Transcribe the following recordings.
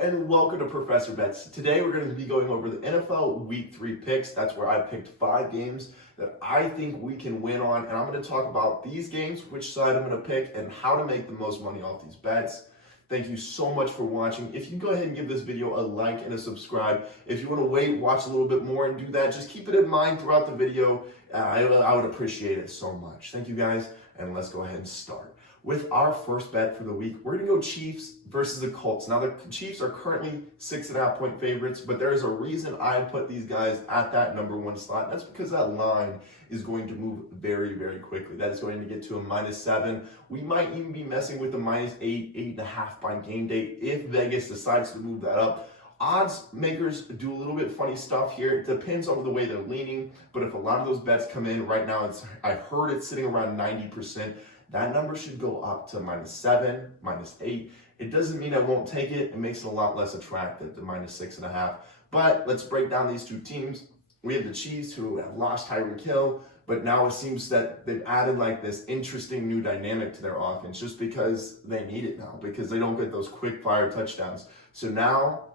And welcome to Professor Bets. Today we're going to be going over the NFL Week 3 picks. That's where I picked 5 games that I think we can win on. And I'm going to talk about these games, which side I'm going to pick, and how to make the most money off these bets. Thank you so much for watching. If you go ahead and give this video a like and a subscribe. If you want to wait, watch a little bit more and do that, just keep it in mind throughout the video. I would appreciate it so much. Thank you guys, and let's go ahead and start. With our first bet for the week, we're going to go Chiefs versus the Colts. Now, the Chiefs are currently 6.5-point favorites, but there is a reason I put these guys at that number 1 slot. That's because that line is going to move very, very quickly. That is going to get to a -7. We might even be messing with a -8, 8.5 by game day if Vegas decides to move that up. Odds makers do a little bit funny stuff here. It depends on the way they're leaning, but if a lot of those bets come in right now, I heard it's sitting around 90%. That number should go up to -7, -8. It doesn't mean I won't take it. It makes it a lot less attractive to -6.5. But let's break down these two teams. We have the Chiefs, who have lost Tyreek Hill, but now it seems that they've added like this interesting new dynamic to their offense just because they need it now, because they don't get those quick fire touchdowns. So now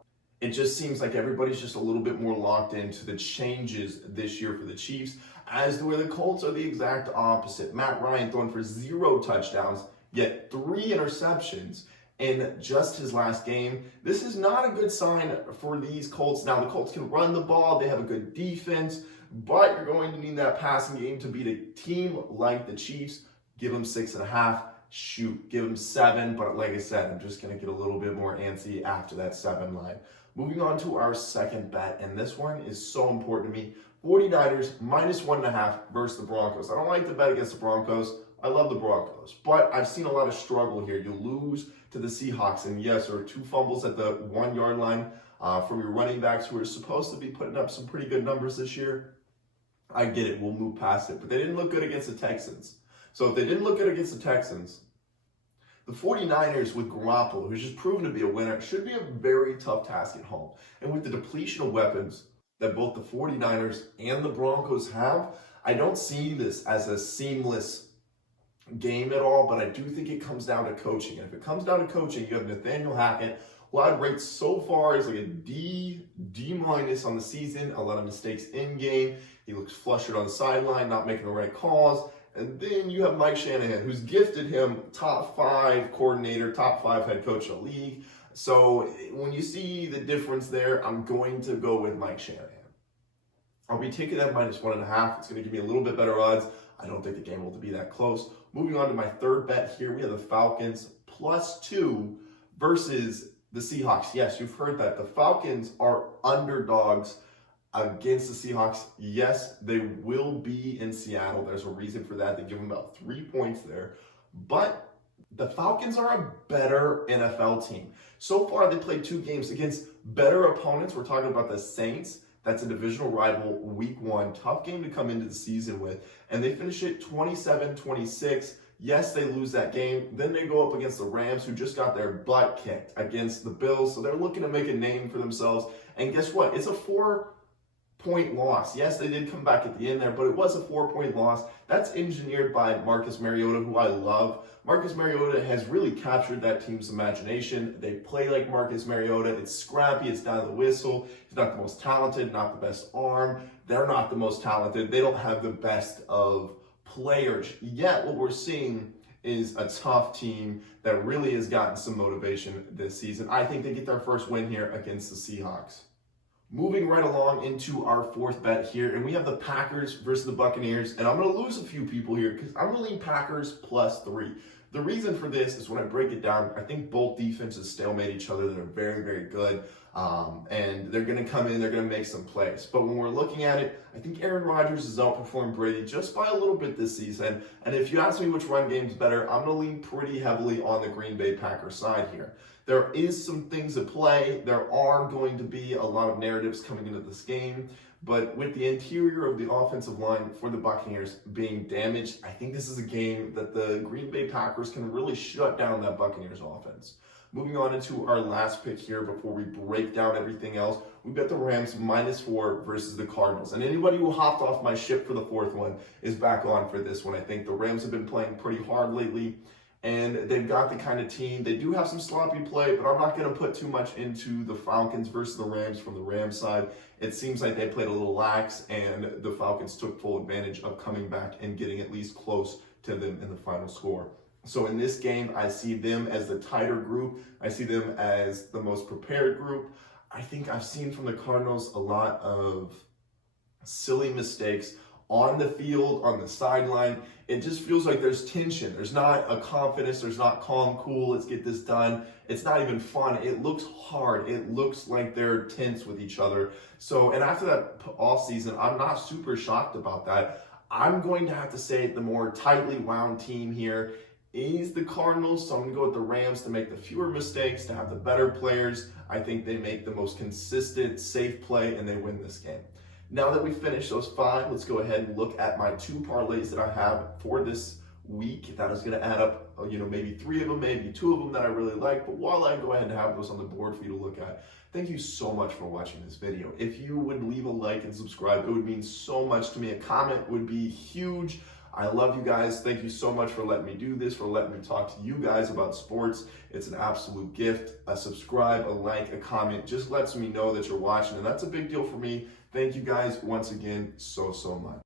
it just seems like everybody's just a little bit more locked into the changes this year for the Chiefs, as to where the Colts are the exact opposite. Matt Ryan throwing for 0 touchdowns, yet 3 interceptions in just his last game. This is not a good sign for these Colts. Now, the Colts can run the ball. They have a good defense, but you're going to need that passing game to beat a team like the Chiefs. Give them 6.5. Shoot, give them 7. But like I said, I'm just going to get a little bit more antsy after that 7 line. Moving on to our second bet, and this one is so important to me. 49ers -1.5 versus the Broncos. I don't like to bet against the Broncos. I love the Broncos, but I've seen a lot of struggle here. You lose to the Seahawks, and yes, there are 2 fumbles at the 1-yard line from your running backs who are supposed to be putting up some pretty good numbers this year. I get it. We'll move past it, but they didn't look good against the Texans. So if they didn't look good against the Texans, the 49ers with Garoppolo, who's just proven to be a winner, should be a very tough task at home. And with the depletion of weapons that both the 49ers and the Broncos have, I don't see this as a seamless game at all, but I do think it comes down to coaching. And if it comes down to coaching, you have Nathaniel Hackett, who I'd rate so far as like a D- on the season. A lot of mistakes in game. He looks flustered on the sideline, not making the right calls. And then you have Mike Shanahan, who's gifted him top 5 coordinator, top 5 head coach of the league. So when you see the difference there, I'm going to go with Mike Shanahan. I'll be taking that -1.5. It's going to give me a little bit better odds. I don't think the game will be that close. Moving on to my third bet here, we have the Falcons +2 versus the Seahawks. Yes, you've heard that. The Falcons are underdogs against the Seahawks. Yes, they will be in Seattle. There's a reason for that. They give them about 3 points there. But the Falcons are a better NFL team. So far, they played 2 games against better opponents. We're talking about the Saints. That's a divisional rival, week 1. Tough game to come into the season with. And they finish it 27-26. Yes, they lose that game. Then they go up against the Rams, who just got their butt kicked against the Bills. So they're looking to make a name for themselves. And guess what? It's a 4-point loss. Yes, they did come back at the end there, but it was a 4-point loss. That's engineered by Marcus Mariota, who I love. Marcus Mariota has really captured that team's imagination. They play like Marcus Mariota. It's scrappy. It's down to the whistle. He's not the most talented, not the best arm. They're not the most talented. They don't have the best of players. Yet what we're seeing is a tough team that really has gotten some motivation this season. I think they get their first win here against the Seahawks. Moving right along into our fourth bet here, and we have the Packers versus the Buccaneers, and I'm going to lose a few people here because I'm going to lean Packers +3. The reason for this is when I break it down, I think both defenses stalemate each other. They're very, very good, and they're going to come in, they're going to make some plays. But when we're looking at it, I think Aaron Rodgers has outperformed Brady just by a little bit this season, and if you ask me which run game's better, I'm going to lean pretty heavily on the Green Bay Packers side here. There is some things at play. There are going to be a lot of narratives coming into this game. But with the interior of the offensive line for the Buccaneers being damaged, I think this is a game that the Green Bay Packers can really shut down that Buccaneers offense. Moving on into our last pick here before we break down everything else, we've got the Rams -4 versus the Cardinals. And anybody who hopped off my ship for the fourth one is back on for this one. I think the Rams have been playing pretty hard lately. and they've got the kind of team. They do have some sloppy play, but I'm not going to put too much into the Falcons versus the Rams from the Rams side. It seems like they played a little lax, and the Falcons took full advantage of coming back and getting at least close to them in the final score. So in this game, I see them as the tighter group. I see them as the most prepared group. I think I've seen from the Cardinals a lot of silly mistakes on the field, on the sideline. It just feels like there's tension. There's not a confidence. There's not calm, cool, let's get this done. It's not even fun. It looks hard. It looks like they're tense with each other. So, and after that off season, I'm not super shocked about that. I'm going to have to say the more tightly wound team here is the Cardinals. So I'm going to go with the Rams to make the fewer mistakes, to have the better players. I think they make the most consistent, safe play, and they win this game. Now that we finished those 5, let's go ahead and look at my 2 parlays that I have for this week. That is going to add up, maybe 3 of them, maybe 2 of them that I really like. But while I go ahead and have those on the board for you to look at, thank you so much for watching this video. If you would leave a like and subscribe, it would mean so much to me. A comment would be huge. I love you guys. Thank you so much for letting me do this, for letting me talk to you guys about sports. It's an absolute gift. A subscribe, a like, a comment just lets me know that you're watching, and that's a big deal for me. Thank you guys once again so much.